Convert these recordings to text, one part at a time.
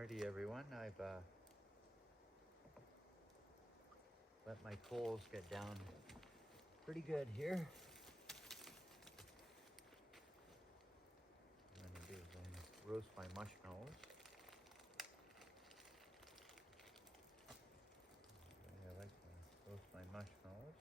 Alrighty everyone, I've let my coals get down pretty good here. What I'm gonna do is I'm gonna roast my marshmallows. I like to roast my marshmallows.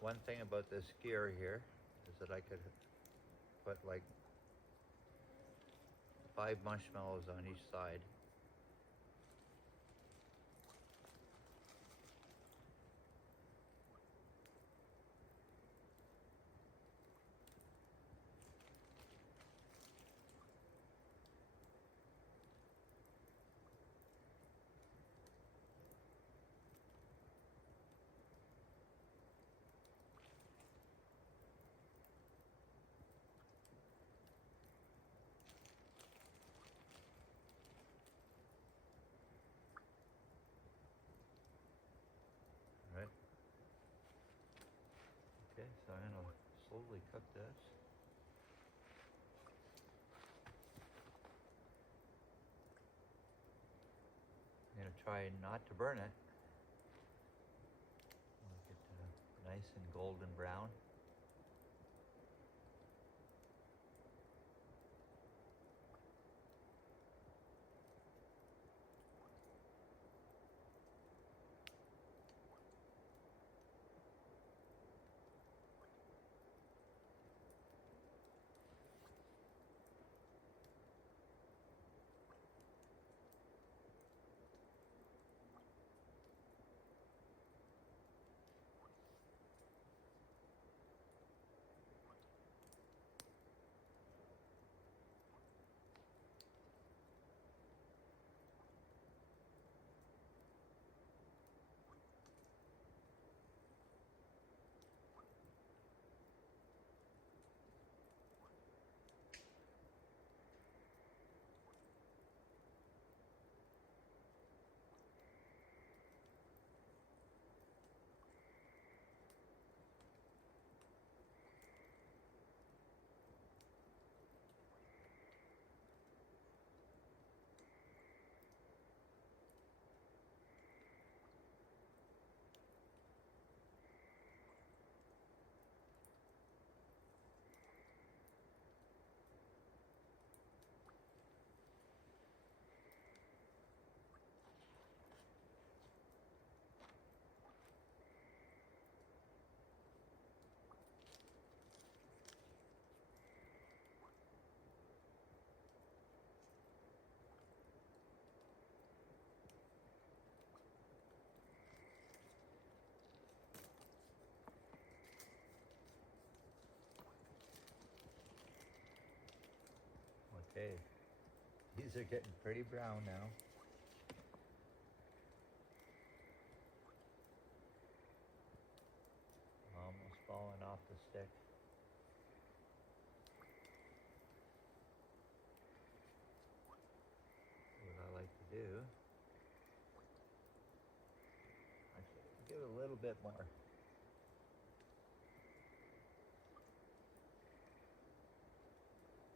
One thing about this skewer here is that I could put like 5 marshmallows on each side. Right. Okay, so I'm gonna slowly cook this. I'm gonna try not to burn it. Make it nice and golden brown. Okay, these are getting pretty brown now. Almost falling off the stick. What I like to do, actually give it a little bit more.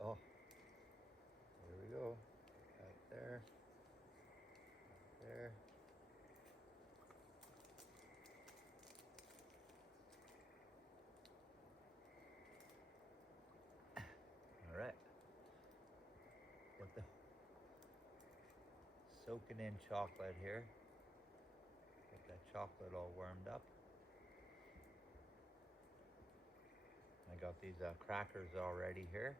Oh, there we go. Right there. Right there. All right. Got the soaking in chocolate here. Get that chocolate all warmed up. I got these crackers already here.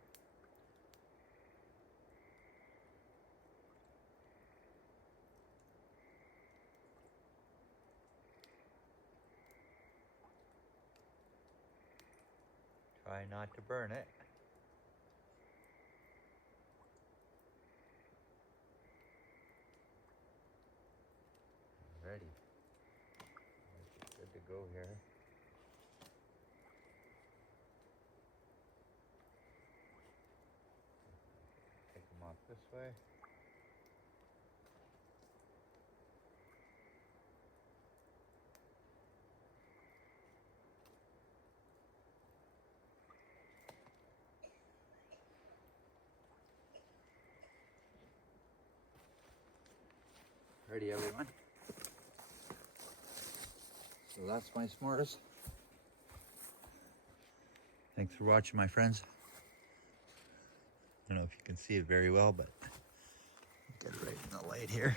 Try not to burn it. Ready. Good to go here. Take them off this way. Alrighty, everyone. So that's my s'mores. Thanks for watching, my friends. I don't know if you can see it very well, but get it right in the light here.